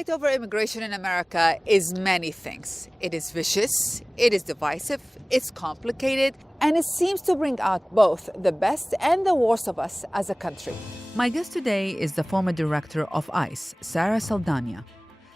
fight over immigration in America is many things. It is vicious, it is divisive, it's complicated, and it seems to bring out both the best and the worst of us as a country. My guest today is the former director of ICE, Sarah Saldaña.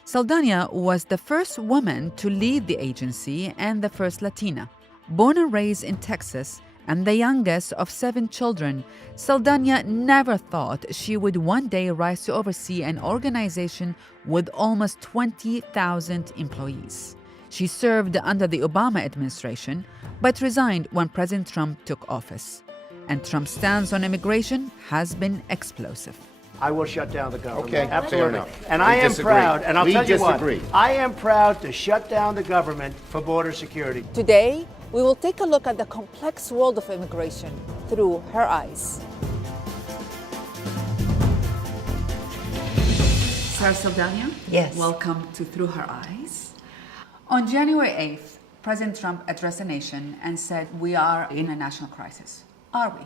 Saldaña was the first woman to lead the agency and the first Latina. Born and raised in Texas, and the youngest of 7 children, Saldaña never thought she would one day rise to oversee an organization with almost 20,000 employees. She served under the Obama administration, but resigned when President Trump took office. And Trump's stance on immigration has been explosive. I will shut down the government. Okay, absolutely. fair enough. And We I am disagree. proud, and I'll We tell you disagree. what, I am proud to shut down the government for border security. Today, we will take a look at the complex world of immigration through her eyes. Sarah Saldaña? Yes. Welcome to Through Her Eyes. On January 8th, President Trump addressed the nation and said we are in a national crisis. Are we?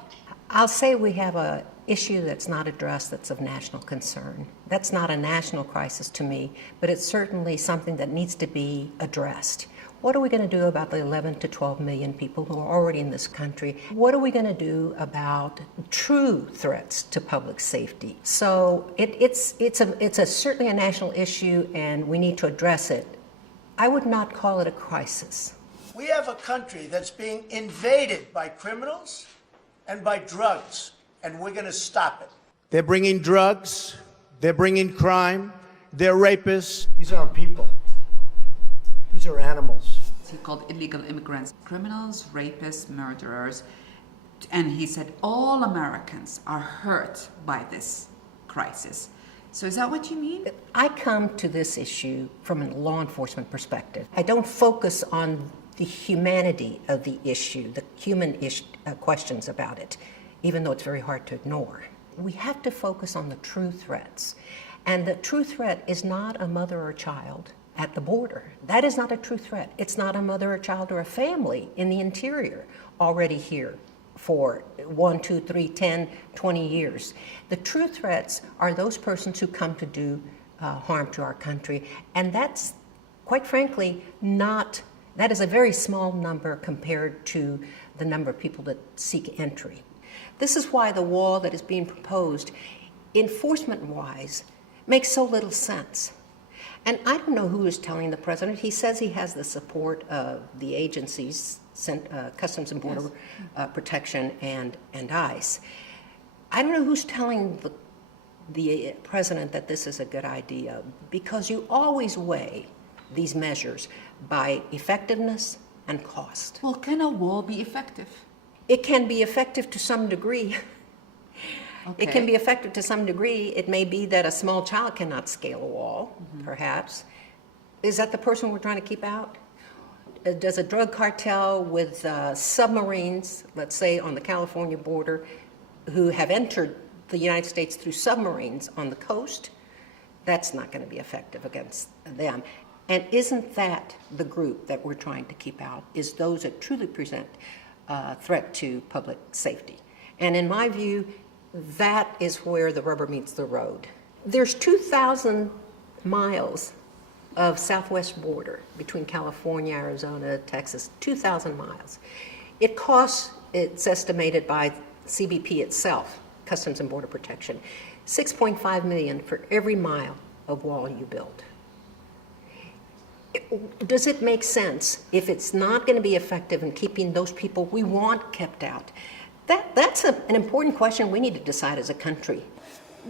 I'll say we have an issue that's not addressed that's of national concern. That's not a national crisis to me, but it's certainly something that needs to be addressed. What are we going to do about the 11 to 12 million people who are already in this country? What are we going to do about true threats to public safety? So it's certainly a national issue, and we need to address it. I would not call it a crisis. We have a country that's being invaded by criminals and by drugs, and we're going to stop it. They're bringing drugs, they're bringing crime, they're rapists. These aren't people. These are animals. He called illegal immigrants criminals, rapists, murderers. And he said all Americans are hurt by this crisis. So is that what you mean? I come to this issue from a law enforcement perspective. I don't focus on the humanity of the issue, the human questions about it, even though it's very hard to ignore. We have to focus on the true threats. And the true threat is not a mother or child at the border. That is not a true threat. It's not a mother or child or a family in the interior already here for 1, 2, 3, 10, 20 years. The true threats are those persons who come to do harm to our country. And that's, quite frankly, that is a very small number compared to the number of people that seek entry. This is why the wall that is being proposed, enforcement-wise, makes so little sense. And I don't know who is telling the president. He says he has the support of the agencies, Customs and Border Protection and ICE. I don't know who's telling the president that this is a good idea, because you always weigh these measures by effectiveness and cost. Well, can a wall be effective? It can be effective to some degree. Okay. It can be effective to some degree. It may be that a small child cannot scale a wall, perhaps. Is that the person we're trying to keep out? Does a drug cartel with submarines, let's say on the California border, who have entered the United States through submarines on the coast, that's not going to be effective against them. And isn't that the group that we're trying to keep out, is those that truly present a threat to public safety? And in my view, that is where the rubber meets the road. There's 2,000 miles of southwest border between California, Arizona, Texas, 2,000 miles. It costs, it's estimated by CBP itself, Customs and Border Protection, $6.5 million for every mile of wall you build. Does it make sense if it's not going to be effective in keeping those people we want kept out? That's an important question we need to decide as a country.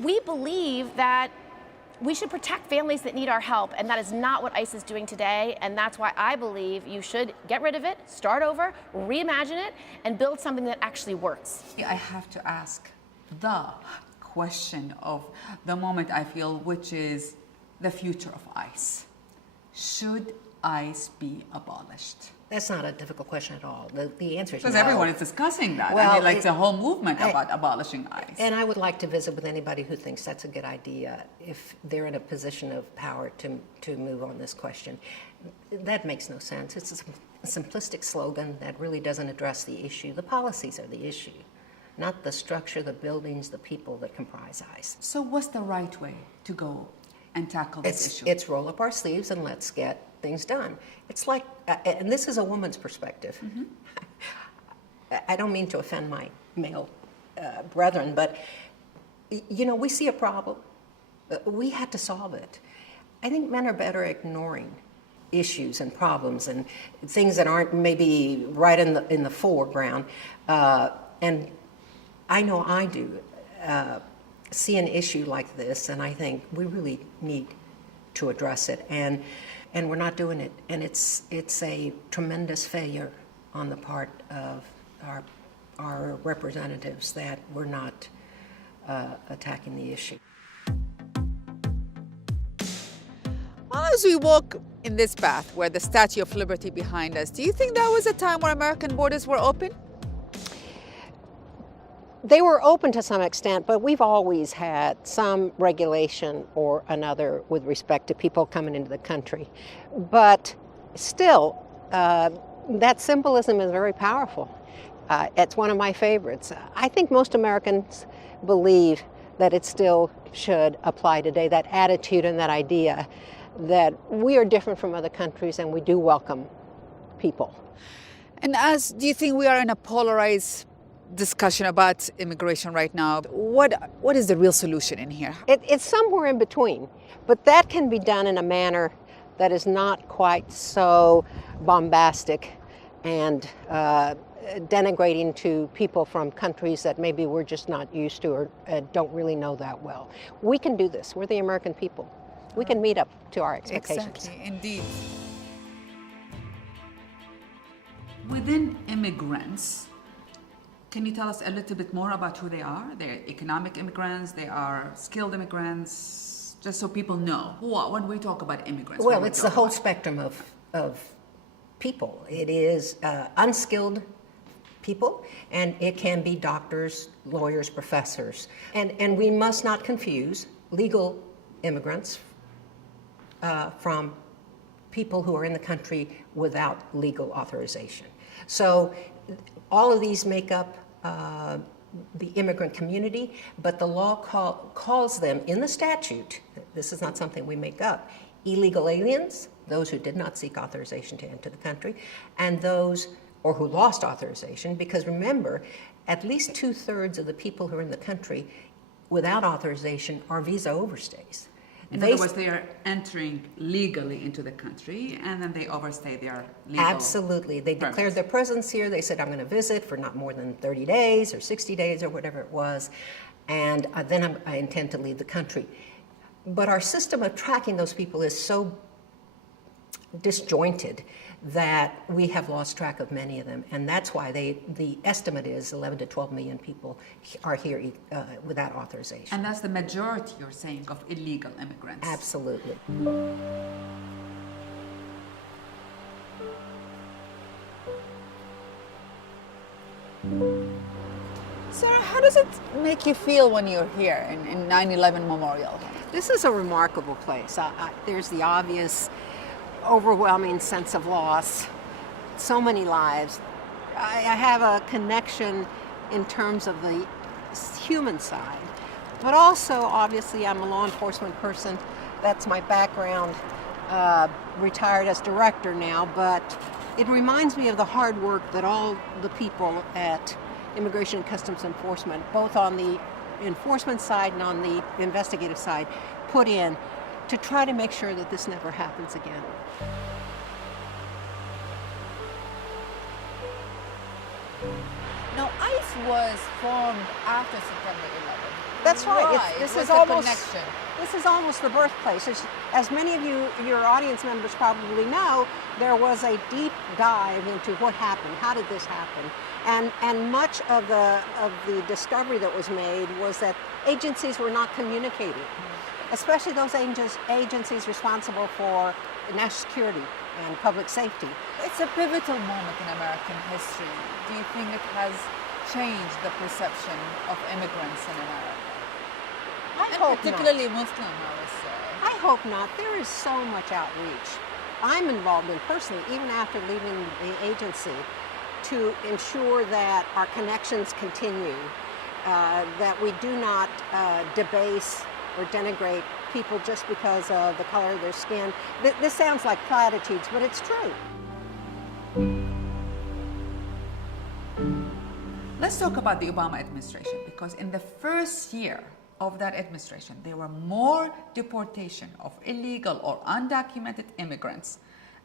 We believe that we should protect families that need our help, and that is not what ICE is doing today, and that's why I believe you should get rid of it, start over, reimagine it, and build something that actually works. I have to ask the question of the moment, I feel, which is the future of ICE. Should ICE be abolished? That's not a difficult question at all. The answer is no. Because everyone is discussing that. Well, I mean, like the whole movement about abolishing ICE. And I would like to visit with anybody who thinks that's a good idea if they're in a position of power to move on this question. That makes no sense. It's a simplistic slogan that really doesn't address the issue. The policies are the issue, not the structure, the buildings, the people that comprise ICE. So what's the right way to go and tackle this issue? It's roll up our sleeves and let's get things done. It's like, and this is a woman's perspective. Mm-hmm. I don't mean to offend my male brethren, but you know, we see a problem. We had to solve it. I think men are better at ignoring issues and problems and things that aren't maybe right in the foreground. And I know I do see an issue like this, and I think we really need to address it. And we're not doing it. And it's a tremendous failure on the part of our representatives that we're not attacking the issue. Well, as we walk in this path where the Statue of Liberty behind us, do you think that was a time where American borders were open? They were open to some extent, but we've always had some regulation or another with respect to people coming into the country. But still, that symbolism is very powerful. It's one of my favorites. I think most Americans believe that it still should apply today, that attitude and that idea that we are different from other countries and we do welcome people. And do you think we are in a polarized discussion about immigration right now? What is the real solution in here? It's somewhere in between, but that can be done in a manner that is not quite so bombastic and denigrating to people from countries that maybe we're just not used to or don't really know that well. We can do this. We're the American people. We can meet up to our expectations. Exactly, indeed. Within immigrants, can you tell us a little bit more about who they are? They're economic immigrants, they are skilled immigrants, just so people know. When we talk about immigrants? Well, it's the whole spectrum of people. It is unskilled people, and it can be doctors, lawyers, professors. And we must not confuse legal immigrants from people who are in the country without legal authorization. So all of these make up the immigrant community, but the law calls them in the statute, this is not something we make up, illegal aliens, those who did not seek authorization to enter the country, and those or who lost authorization, because remember, at least 2/3 of the people who are in the country without authorization are visa overstays. In other words, they are entering legally into the country, and then they overstay their legal Absolutely. They permits. declared their presence here. They said, I'm going to visit for not more than 30 days or 60 days or whatever it was, and then I intend to leave the country. But our system of tracking those people is so disjointed that we have lost track of many of them, and that's why the estimate is 11 to 12 million people are here without authorization. And that's the majority, you're saying, of illegal immigrants. Absolutely. Sarah, how does it make you feel when you're here in 9/11 Memorial? This is a remarkable place. There's the obvious overwhelming sense of loss, so many lives. I have a connection in terms of the human side, but also obviously I'm a law enforcement person. That's my background, retired as director now, but it reminds me of the hard work that all the people at Immigration and Customs Enforcement, both on the enforcement side and on the investigative side, put in to try to make sure that this never happens again. Now, ICE was formed after September 11th. That's right. Why? This What's is the almost connection? this is almost the birthplace. As many of your audience members probably know, there was a deep dive into what happened. How did this happen? And much of the discovery that was made was that agencies were not communicating, especially those agencies responsible for national security and public safety. It's a pivotal moment in American history. Do you think it has changed the perception of immigrants in America? I hope particularly not. Muslim, I would say. I hope not. There is so much outreach. I'm involved in personally, even after leaving the agency, to ensure that our connections continue, that we do not debase or denigrate people just because of the color of their skin. This sounds like platitudes, but it's true. Let's talk about the Obama administration, because in the first year of that administration, there were more deportation of illegal or undocumented immigrants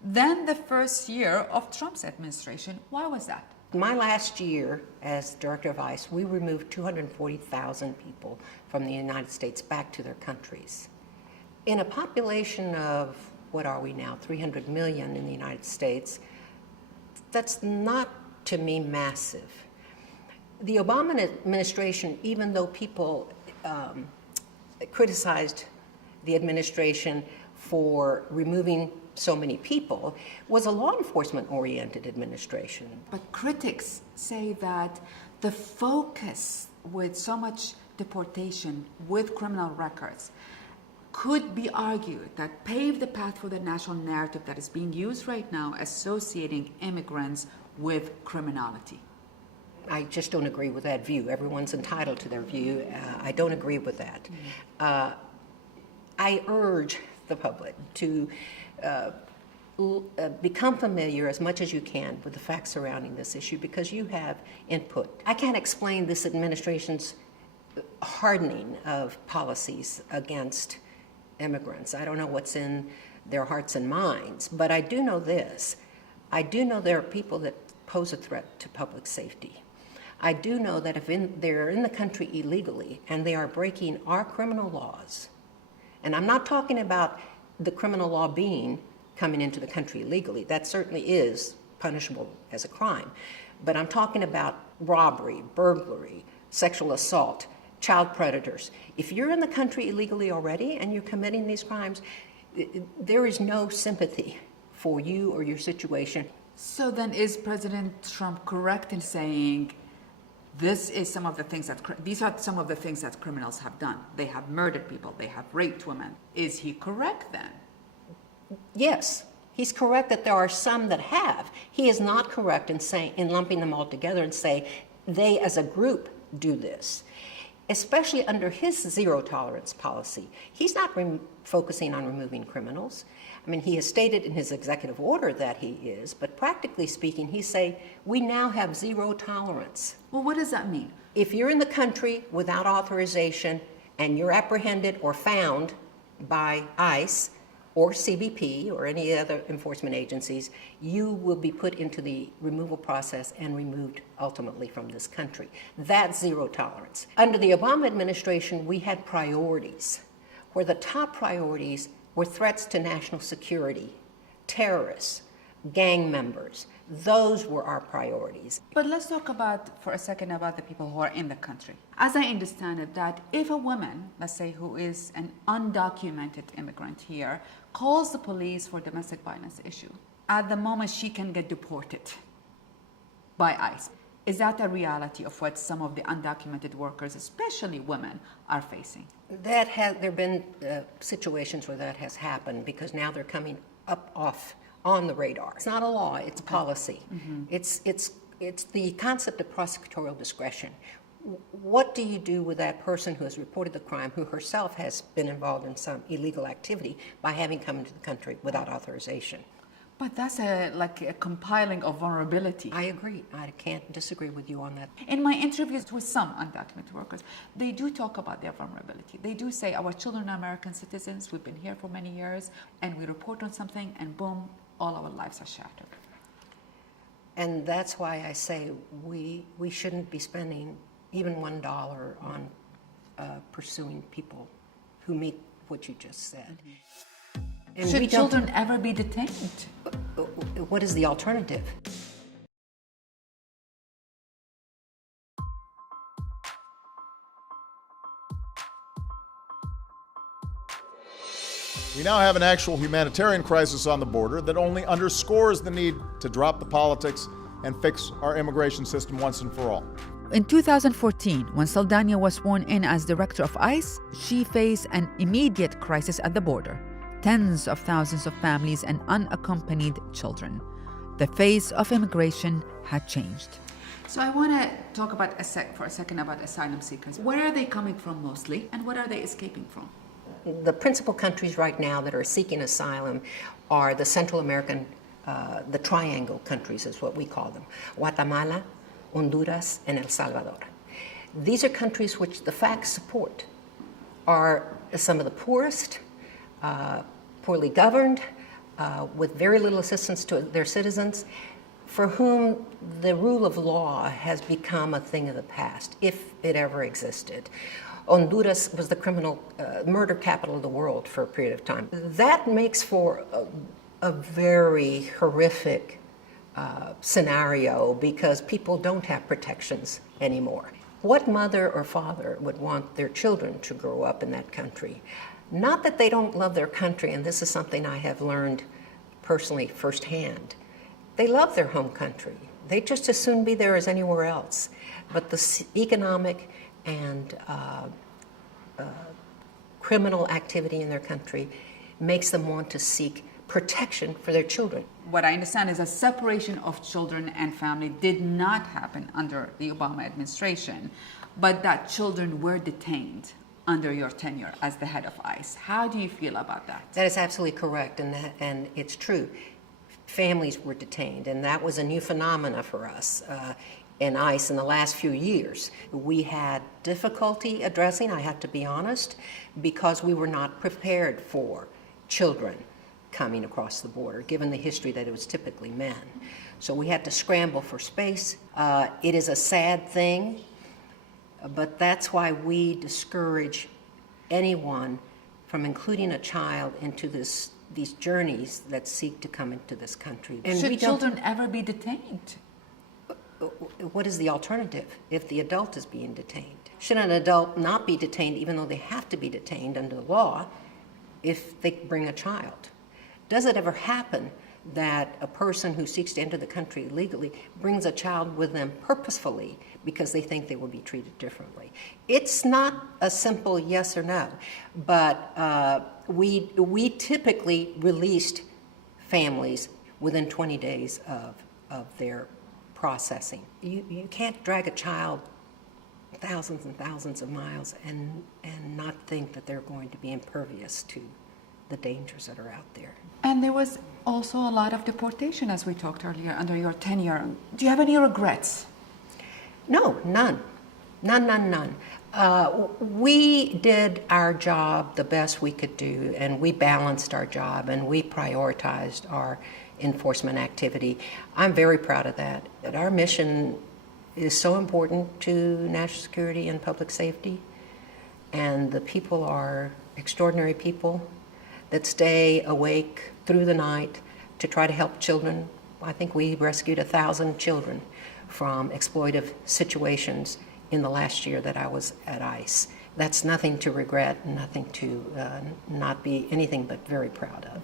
than the first year of Trump's administration. Why was that? My last year as director of ICE, we removed 240,000 people from the United States back to their countries. In a population of, what are we now, 300 million in the United States, that's not, to me, massive. The Obama administration, even though people criticized the administration for removing so many people, was a law enforcement-oriented administration. But critics say that the focus with so much deportation with criminal records could be argued that paved the path for the national narrative that is being used right now, associating immigrants with criminality. I just don't agree with that view. Everyone's entitled to their view. I don't agree with that. I urge the public to become familiar as much as you can with the facts surrounding this issue, because you have input. I can't explain this administration's hardening of policies against immigrants. I don't know what's in their hearts and minds, but I do know this. I do know there are people that pose a threat to public safety. I do know that if they're in the country illegally and they are breaking our criminal laws, and I'm not talking about the criminal law being coming into the country illegally. That certainly is punishable as a crime. But I'm talking about robbery, burglary, sexual assault, child predators. If you're in the country illegally already and you're committing these crimes, there is no sympathy for you or your situation. So then is President Trump correct in saying these are some of the things that criminals have done? They have murdered people, they have raped women. Is he correct then? Yes, he's correct that there are some that have. He is not correct in lumping them all together and say they as a group do this, especially under his zero tolerance policy. He's not focusing on removing criminals. I mean, he has stated in his executive order that he is, but practically speaking, he's saying we now have zero tolerance. Well, what does that mean? If you're in the country without authorization and you're apprehended or found by ICE or CBP or any other enforcement agencies, you will be put into the removal process and removed ultimately from this country. That's zero tolerance. Under the Obama administration, we had priorities, where the top priorities were threats to national security, terrorists, gang members. Those were our priorities. But let's talk for a second about the people who are in the country. As I understand it, that if a woman, let's say who is an undocumented immigrant here, calls the police for domestic violence issue, at the moment she can get deported by ICE. Is that a reality of what some of the undocumented workers, especially women, are facing? There have been situations where that has happened, because now they're coming off on the radar. It's not a law, it's policy. Mm-hmm. It's the concept of prosecutorial discretion. What do you do with that person who has reported the crime, who herself has been involved in some illegal activity by having come into the country without authorization? But that's like a compiling of vulnerability. I agree. I can't disagree with you on that. In my interviews with some undocumented workers, they do talk about their vulnerability. They do say, our children are American citizens, we've been here for many years, and we report on something, and boom, all our lives are shattered. And that's why I say we shouldn't be spending even $1 on pursuing people who meet what you just said. Mm-hmm. And should children ever be detained? What is the alternative? We now have an actual humanitarian crisis on the border that only underscores the need to drop the politics and fix our immigration system once and for all. In 2014, when Saldaña was sworn in as director of ICE, she faced an immediate crisis at the border. Tens of thousands of families and unaccompanied children. The face of immigration had changed. So I want to talk for a second about asylum seekers. Where are they coming from mostly, and what are they escaping from? the principal countries right now that are seeking asylum are the Central American, the Triangle countries is what we call them: Guatemala, Honduras, and El Salvador. These are countries which the facts support are some of the poorest, poorly governed, with very little assistance to their citizens, for whom the rule of law has become a thing of the past, if it ever existed. Honduras was the criminal murder capital of the world for a period of time. That makes for a very horrific scenario because people don't have protections anymore. What mother or father would want their children to grow up in that country? Not that they don't love their country, and this is something I have learned personally firsthand. They love their home country. They'd just as soon be there as anywhere else. But the economic and criminal activity in their country makes them want to seek protection for their children. What I understand is a separation of children and family did not happen under the Obama administration, but that children were detained under your tenure as the head of ICE. How do you feel about that? That is absolutely correct, and it's true. Families were detained, and that was a new phenomena for us in ICE in the last few years. We had difficulty addressing, I have to be honest, because we were not prepared for children coming across the border, given the history that it was typically men. So we had to scramble for space. It is a sad thing, but that's why we discourage anyone from including a child into these journeys that seek to come into this country. And should children ever be detained? What is the alternative if the adult is being detained? Should an adult not be detained even though they have to be detained under the law if they bring a child? Does it ever happen that a person who seeks to enter the country illegally brings a child with them purposefully because they think they will be treated differently? It's not a simple yes or no, but we typically released families within 20 days of their processing. You can't drag a child thousands and thousands of miles and not think that they're going to be impervious to the dangers that are out there. And there was also a lot of deportation, as we talked earlier, under your tenure. Do you have any regrets? No, none. None. We did our job the best we could do, and we balanced our job, and we prioritized our enforcement activity. I'm very proud of that. Our mission is so important to national security and public safety, and the people are extraordinary people that stay awake through the night to try to help children. I think we rescued 1,000 children from exploitive situations in the last year that I was at ICE. That's nothing to regret, nothing to not be anything but very proud of.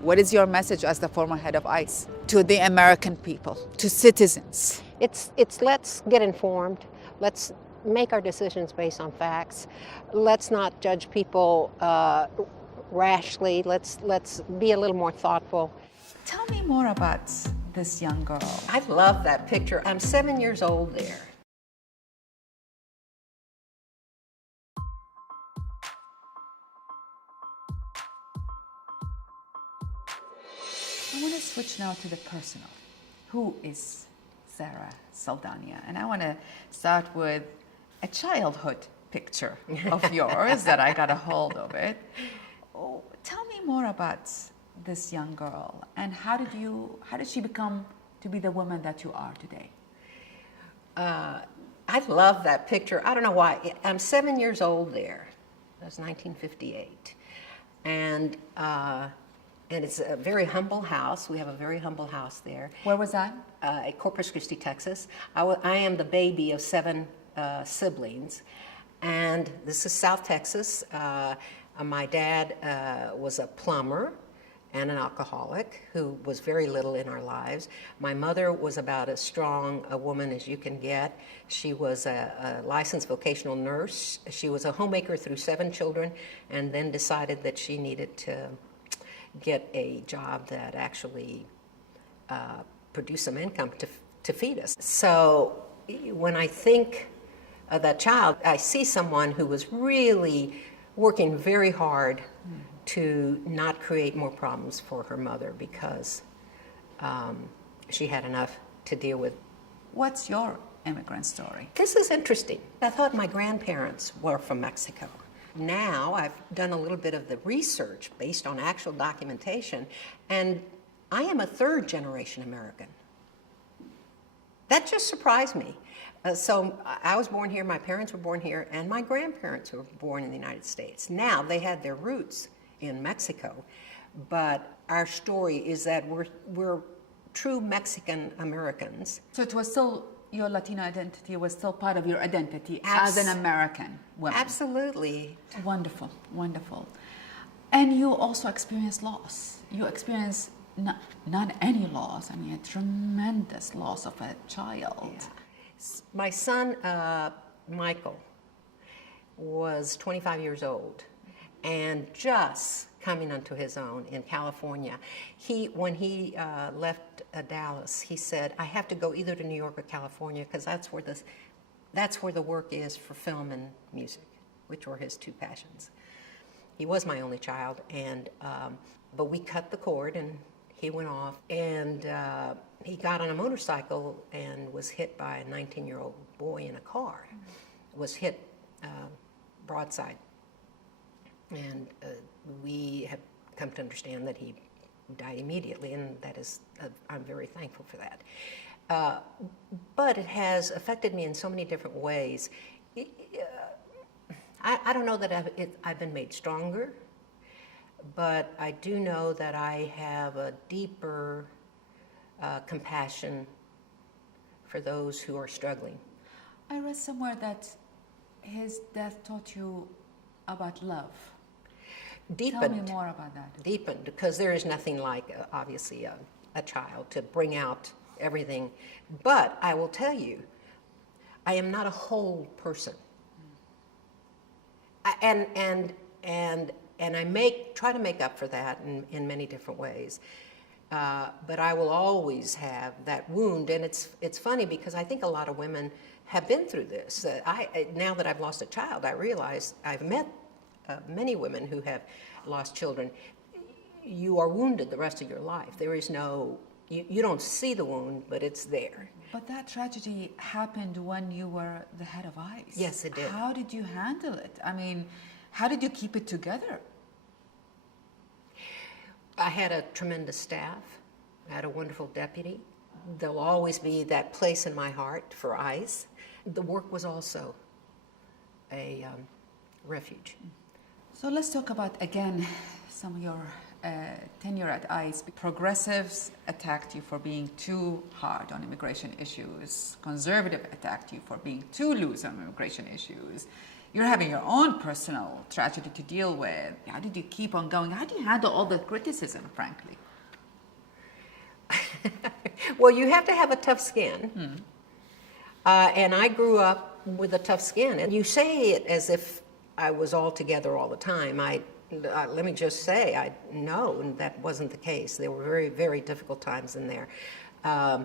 What is your message as the former head of ICE to the American people, to citizens? It's let's get informed. Let's make our decisions based on facts. Let's not judge people rashly. Let's be a little more thoughtful. Tell me more about this young girl. I love that picture. I'm 7 years old there. I want to switch now to the personal. Who is Sarah Saldaña? And I want to start with a childhood picture of yours that I got a hold of it. Oh, tell me more about this young girl and how did she become to be the woman that you are today? I love that picture. I don't know why. I'm 7 years old there. That was 1958. And it's a very humble house. We have a very humble house there. Where was that? At Corpus Christi, Texas. I am the baby of 7 siblings. And this is South Texas. My dad was a plumber and an alcoholic who was very little in our lives. My mother was about as strong a woman as you can get. She was a licensed vocational nurse. She was a homemaker through 7 children and then decided that she needed to get a job that actually produced some income to feed us. So when I think that child, I see someone who was really working very hard to not create more problems for her mother because she had enough to deal with. What's your immigrant story? This is interesting. I thought my grandparents were from Mexico. Now I've done a little bit of the research based on actual documentation, and I am a third-generation American. That just surprised me. So I was born here, my parents were born here, and my grandparents were born in the United States. Now they had their roots in Mexico, but our story is that we're true Mexican Americans. So it was still, your Latino identity was still part of your identity as an American woman. Absolutely. Wonderful, wonderful. And you also experienced loss. You experienced not any loss, I mean a tremendous loss of a child. Yeah. My son, Michael, was 25 years old and just coming onto his own in California. When he left Dallas, he said, I have to go either to New York or California because that's where the work is for film and music, which were his two passions. He was my only child, and but we cut the cord and he went off, and he got on a motorcycle and was hit by a 19-year-old boy in a car. Was hit broadside. And we have come to understand that he died immediately, and that is, I'm very thankful for that. But it has affected me in so many different ways. I don't know that I've been made stronger, but I do know that I have a deeper compassion for those who are struggling. I read somewhere that his death taught you about love. Deepened. Tell me more about that. Deepened, because there is nothing like, obviously, a child to bring out everything. But I will tell you, I am not a whole person. And I try to make up for that in many different ways. But I will always have that wound, and it's funny because I think a lot of women have been through this. Now that I've lost a child, I realize I've met many women who have lost children. You are wounded the rest of your life. There is no, you don't see the wound, but it's there. But that tragedy happened when you were the head of ICE. Yes, it did. How did you handle it? I mean, how did you keep it together? I had a tremendous staff. I had a wonderful deputy. There'll always be that place in my heart for ICE. The work was also a refuge. So let's talk about, again, some of your tenure at ICE. Progressives attacked you for being too hard on immigration issues. Conservative attacked you for being too loose on immigration issues. You're having your own personal tragedy to deal with. How did you keep on going? How do you handle all the criticism, frankly? Well, you have to have a tough skin. And I grew up with a tough skin. And you say it as if I was all together all the time. Let me just say, no, that wasn't the case. There were very, very difficult times in there. I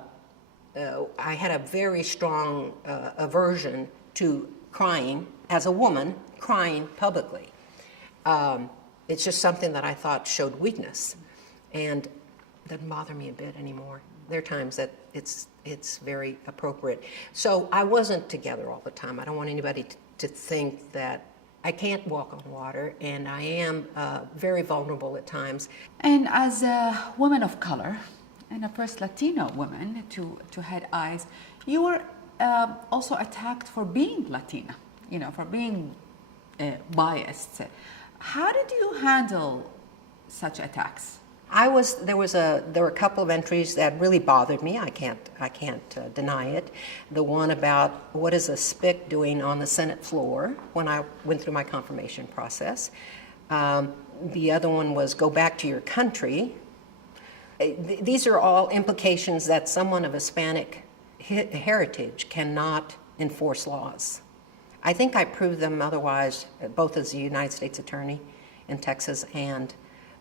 had a very strong aversion to crying, as a woman, crying publicly. It's just something that I thought showed weakness, and doesn't bother me a bit anymore. There are times that it's very appropriate. So I wasn't together all the time. I don't want anybody to think that I can't walk on water, and I am very vulnerable at times. And as a woman of color, and a first Latino woman to head ICE, you were also attacked for being Latina, for being biased. How did you handle such attacks? There were a couple of entries that really bothered me. I can't deny it. The one about what is a spick doing on the Senate floor when I went through my confirmation process. The other one was go back to your country. These are all implications that someone of Hispanic heritage cannot enforce laws. I think I proved them otherwise, both as a United States attorney in Texas and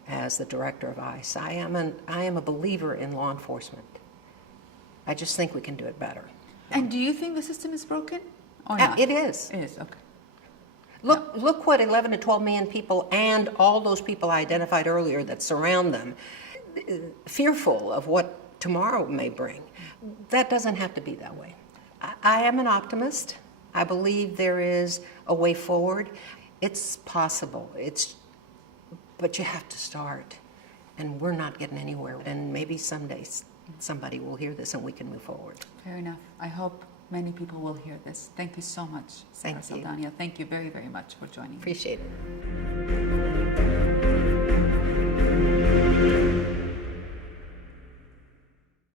as the director of ICE. I am a believer in law enforcement. I just think we can do it better. And do you think the system is broken? Or not? It is. It is, okay. Look what 11 to 12 million people and all those people I identified earlier that surround them, fearful of what tomorrow may bring. That doesn't have to be that way. I am an optimist. I believe there is a way forward. It's possible. But you have to start. And we're not getting anywhere. And maybe someday somebody will hear this and we can move forward. Fair enough. I hope many people will hear this. Thank you so much, Sarah Thank you. Saldaña. Thank you very, very much for joining me. Appreciate it.